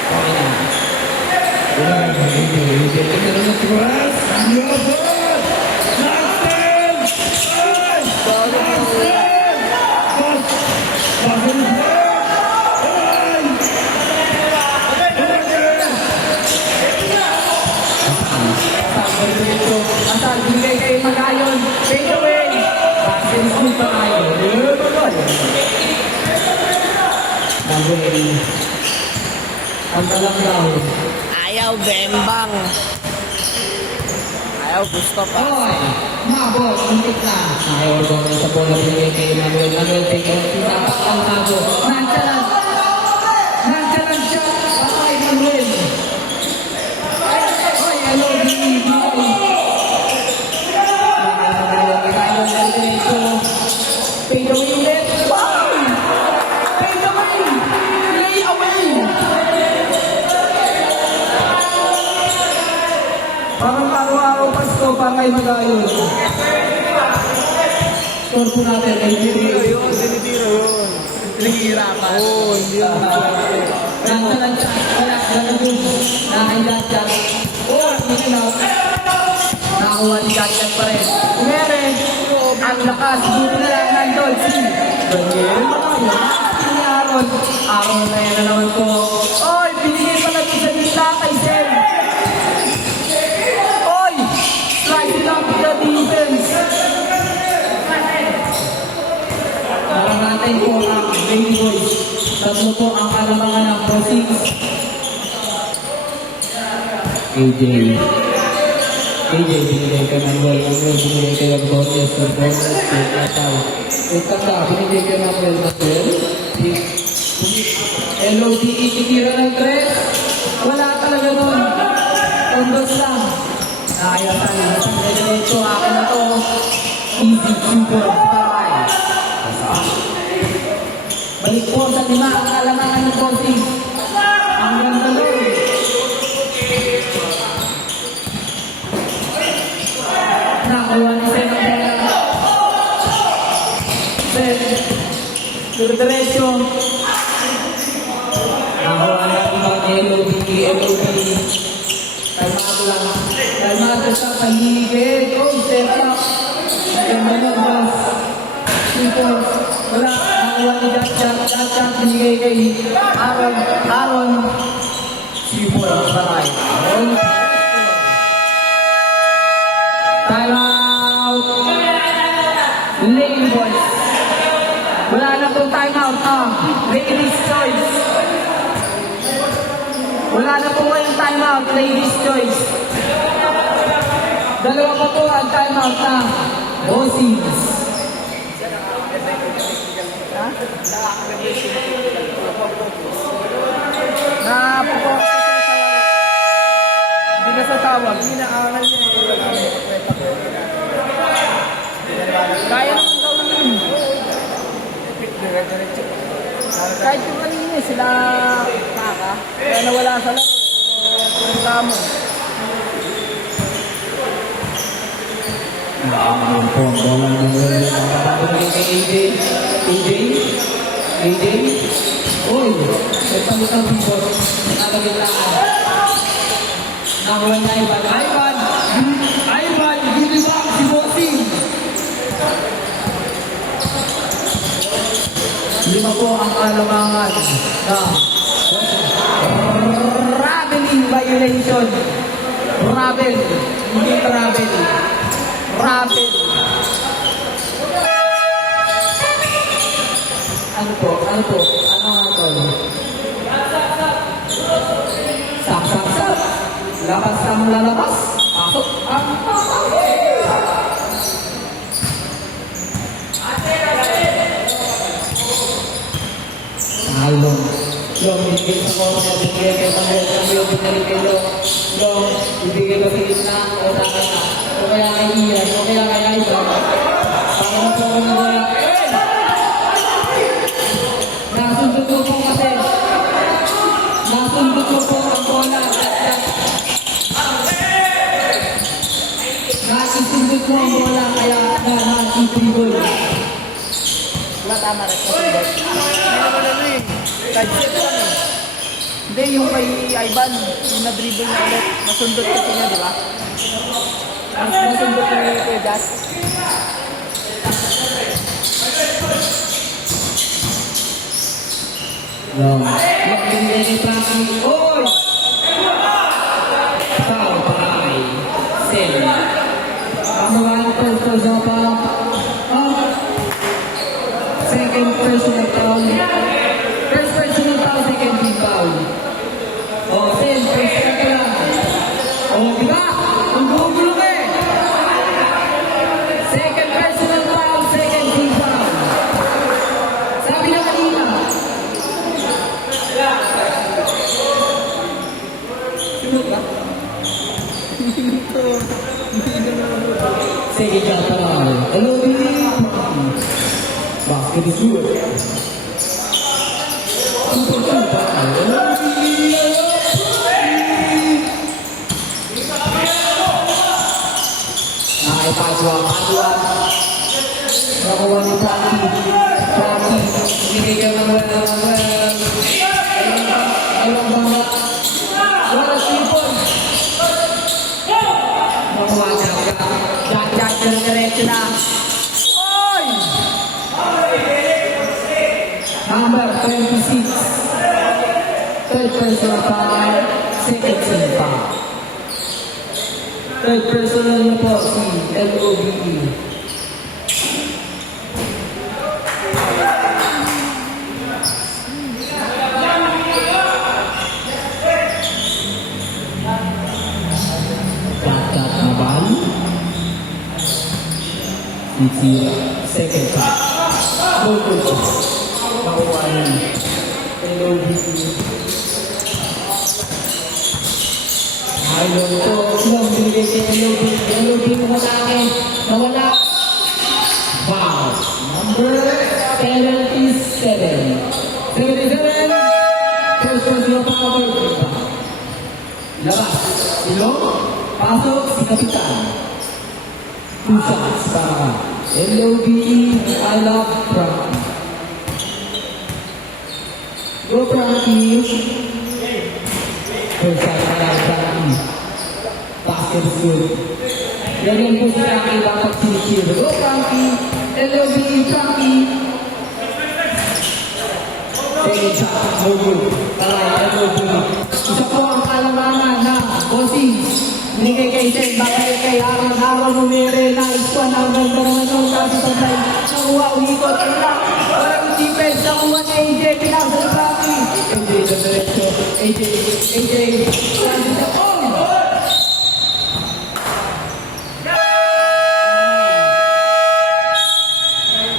Okay na. Asal bigay kay Magayon. Take away. Basket is good pa kayo. Magayon. Ang talang daw. Ayaw, bembang. Ayaw, gusto pa. Hoy! Mabot! Muntik na! Ayaw ko na sa bola bigay kay Manuel. Manuel, take away. Tinapak ang mabo. Nandiyan! Nandiyan siya! Patay, Manuel! Hoy, hello, Fade away ulit. Wow! Fade away! Lay away! Parang araw-araw Pasko para kay Magayon. Score po natin. Tinitira yun. Naghihirapan. Oo, hindi yun. Nasa wala naging nakailatyan. Nakakuha ni Gatchat pa rin. Meron, ang lakas, buti na lang nandun si Daniel. Si Aaron. Aaron na yan na naman po. Oy, binigay pa natin sa nila kay Zen. Oy, slice lang the defense. Para natin po ang Lady Boys. Tatlo po ang kalamangan ng proceeds. AJ, binigay ka ng well, binigay ka ng bonus, kay Ataw. Ito ka, binigay ka ng well, LOD, ititira ng tres. Wala talaga nun. Ondos lang. Nakayatan. Ito, akin na to. Easy, super, paray. Balik po sa lima. Ang kalamangan ng bossing. Ang ganda nun. Nakakuha ni Sen ang bola. Sen. Diretso. Nakakuha natin ang LOD. Kalmado lang. Kalmado siya. Paligid. Oh, step up. Ganda nun, boss. Super. Wala. Nakakuha ni Gatchat. Binigay kay Aaron. Super. Paray. Time out! Lady Boys. Wala na pong time out. Ladies choice. Wala na po kayong time out. Ladies choice. Dalawa pa po ang time out na bossings. Napupo ko sa laro. Hindi na sa tawag. Hindi na angal niya. Kaya naman daw yun. Kahit yung kanina sila Kaka. Kaya nawala sa laro. Ang tamo. Ang bola ng well, Babalik kay AJ. Uy, may palitang bibot. Nakabiglaan. Nakuha niya Ivan, ginibang si Bossing. Lima po ang kalamangan na traveling violation. Travel, hindi travel. Travel. Ano po? Ano nga ito? Sak. Labas ang lalabas. Pasok ang pasok. Long, ibigay sa corner, ibigay kay Manuel, ibigay kay Long, ibigay ko sa gitna, o taka na. O kaya kay Ian, o kaya kay Ivan. Para mo po ako na wala. Nasundot ko po kasi. Nasundot ko po ang bola. Nasundot ko ang bola, kaya nakikibol. Wala tama rin. Kahit set lang eh. Hindi, yung kay Ivan, yung na-dribble na ulit, nasundot kasi niya, di ba? Nasundot na yung kay Gas. Long. Magbigay ni Frankie. Oy! Foul, paray. Sen. Pamawalan po ito sa second personal foul. First personal foul, second team foul. O, Sen, first ka lang. O, di ba? Ang gugulo ka eh. Second personal foul, second team foul. Sabi na kanina. Sunod ba? Sige, dyan para. Hello, Billy. Basket is good. Super super. Hello, Billy. Padua. Nakuha ni Frankie. Binigay ka ng well. diretso na. Oy! Number 26. Third personal foul, second team foul. Third personal niya po si LOBE. Cut na ball. It's the second time. Good. Nakuha niya. LOBE. Ayun po, silang binigay kay LOBE. LOBE mo sa akin. Nawala. Wow. Number 77. 77. First personal foul. Labas. Ilong. Pasok si Kapitan. 2 shots para LOBE. I love Frankie. Go Frankie. First shot para Frankie. Basket is good. Ganyan po si Frankie dapat sinichiro. Go Frankie. LOBE Frankie. Second shot. No good. Para LOBE. Isa po ang kalamangan na bossing. Binigay kay Sen, bakit kay Aaron Numere, nice one, ang ganda naman ng kasi sabay. Nakuha, ulikot, ano lang. Parang defense, nakuha ni AJ, pinasa ni Frankie. AJ, sa diretso. AJ. Frankie sa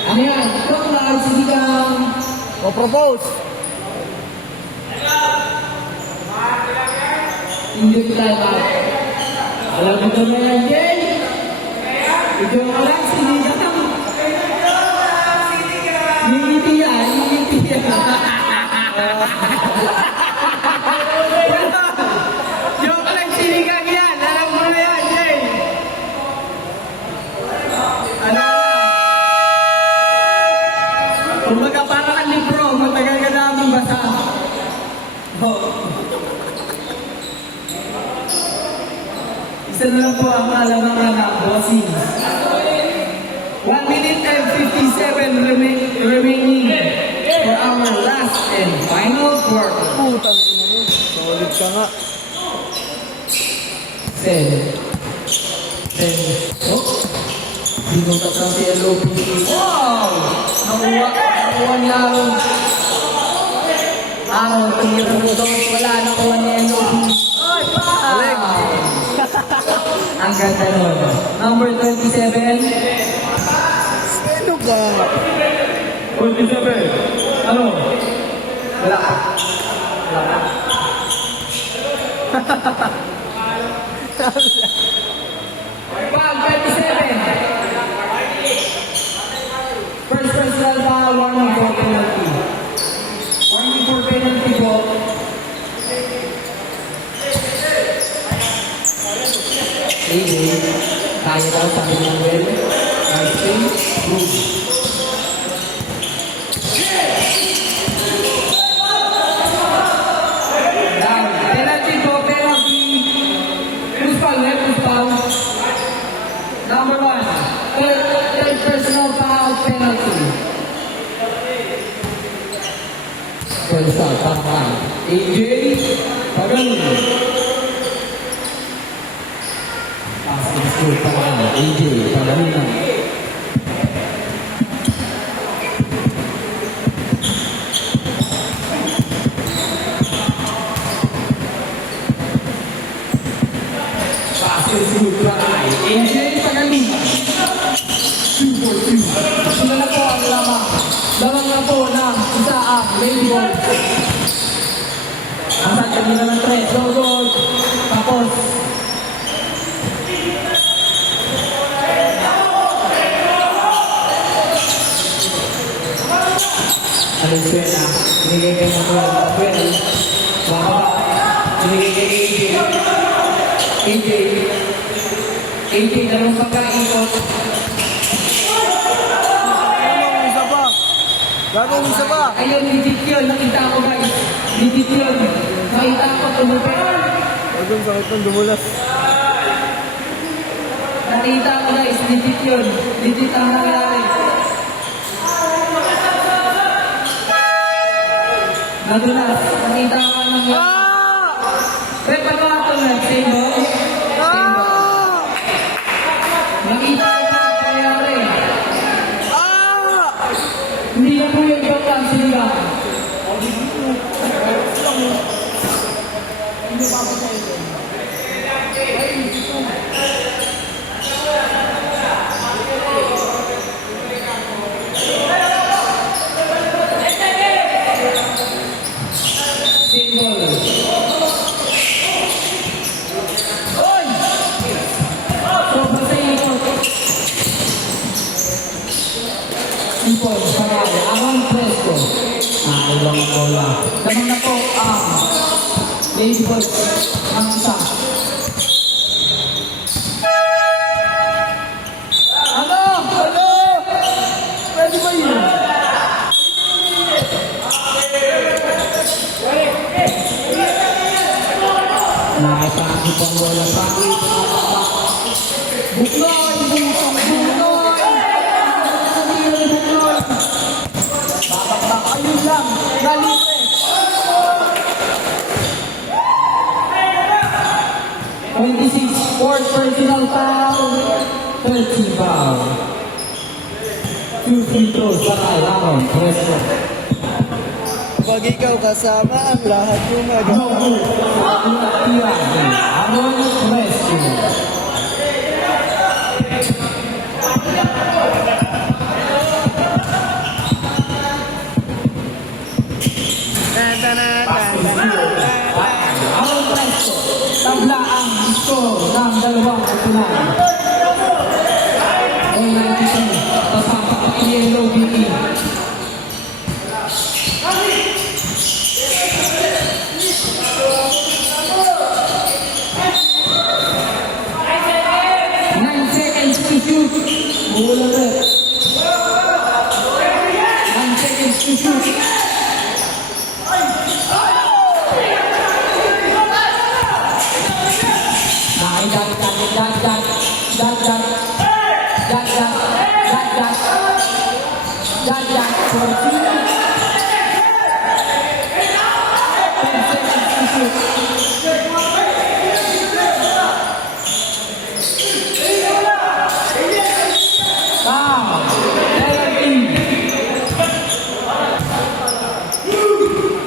ano yan? Clock lang, sisigang. O propose. Hindi tayo lang. Alam mo ito na yan, Jay? Ito nga lang, sinigang. Ngingiti yan. Joke lang, sinigang yan. Alam mo na yan, Jay. Ano? Kumbaga parang ang libro, matagal ka namin basa. Isa na lang po ang alamangan ng bossing. 1 minute and 57 remaining for our last and final quarter. Putang ina mo. Solid ka nga. 10. Oh. Binutas ng si LOBE. Wow! Nakuha niya Aaron, tumira mo doon. Wala, nakuha ni LOBE. Ay, Alec. ang ganda nun. Number 27. Ano ka? 27. Ano? Wala. Pag 27. First personal foul, warning for penalty. Warning for penalty po. AJ, kaya daw sabi ng well. Nice thing. Good. Down. Penalty po, penalty. Who's foul, left, who's foul? Number 1. Third personal foul, penalty. First foul, tama. AJ, Pagaling. Basket score para AJ, Pagaling. Basket score para AJ, Pagaling. 2-4-2. Sila na po ang lamang. Lamang na po ng isa ang Lady Ball. Ang sabi naman 3. Go. Tapos. Alusuena. Binigay kay Manuel. Bababa. Binigay kay AJ. AJ, dalawang pagkaikot. Gagawin isa ba? Ayun, legit yun. Nakita ko guys. Legit yun. Nakita ko tumupin. Huwag yung sakit ng dumulas. Nakita nakita ko guys, legit yun. Legit ang nangyari. Nadulas, nakita ko ng yun. Pero pagkakato na, same ball. Same ball. Nakita ko na ang nangyari. Hindi na po yung ibang lang sila. Ibang bola. Naman na po ang Lady Boys ang isa. Ano? Ano? Pwede ba yun? Nakapakit ang bola. Pakit. Buklay! Babakbak, ayun lang. Nalibre. Fourth personal foul. 30 foul. 2 free throws para Aaron Fresco. Pag ikaw kasama, ang lahat yung No good. Tira ni Aaron Fresco. Aaron Fresco. Tabla ang score ng dalawang kapunan. A92. Tasampak ang Yellow BE. Bola red. 9 seconds to shoot.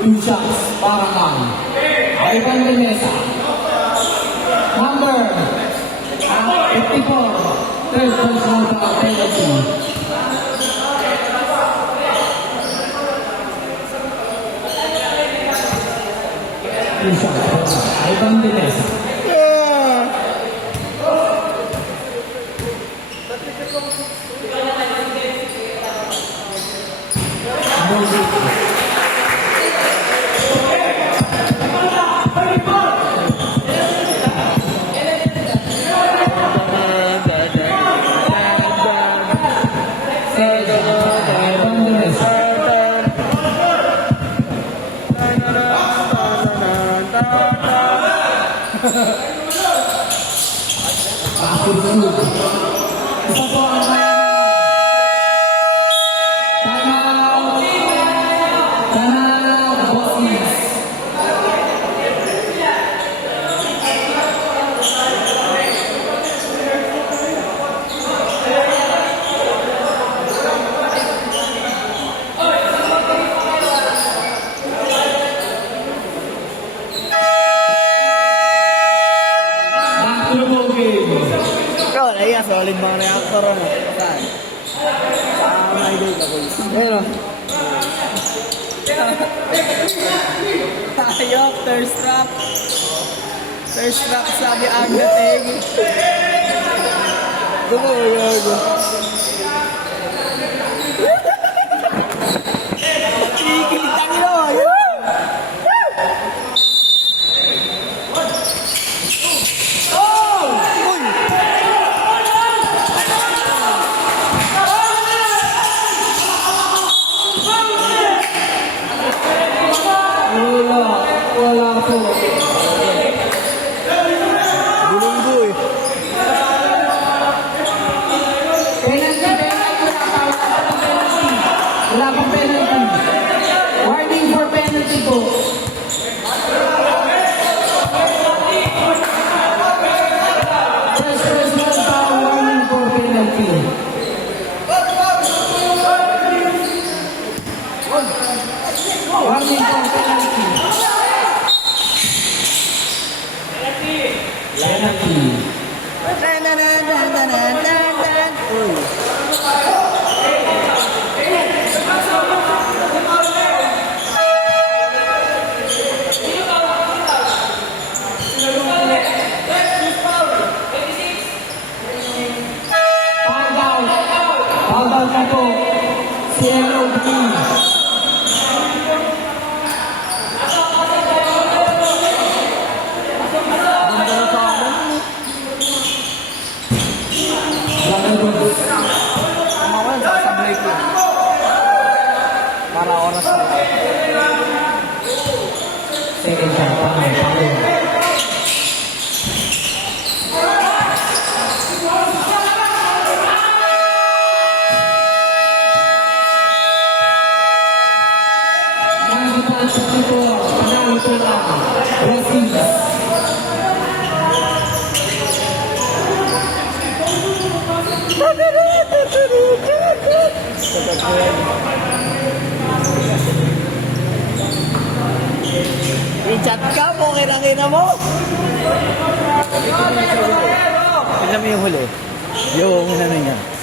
Two shots para kang Ivan Vanessa. Number 54. Third personal foul penalty. Two shots para Ivan Vanessa. Isa po ang Tanaw Bosnies. Back to the ball game. Ikaw, naiya, solid mga reactor mo. Saan? My day ka, boys. Ayun o. Ayok, thirst trap. Thirst trap, sabi ang dating. Gumo, yun. Kikitang yun. Wala po. Bulunggoy. penalty. Uy. Foul daw na po si LOD. Tama ko yan, sa break yun. Para oras na lang. Second shot, foul. Nakakataas dito, panalo sila. Brazil. I-chat ka po, kinakina mo. Tignan mo yung huli. Yung ano niya.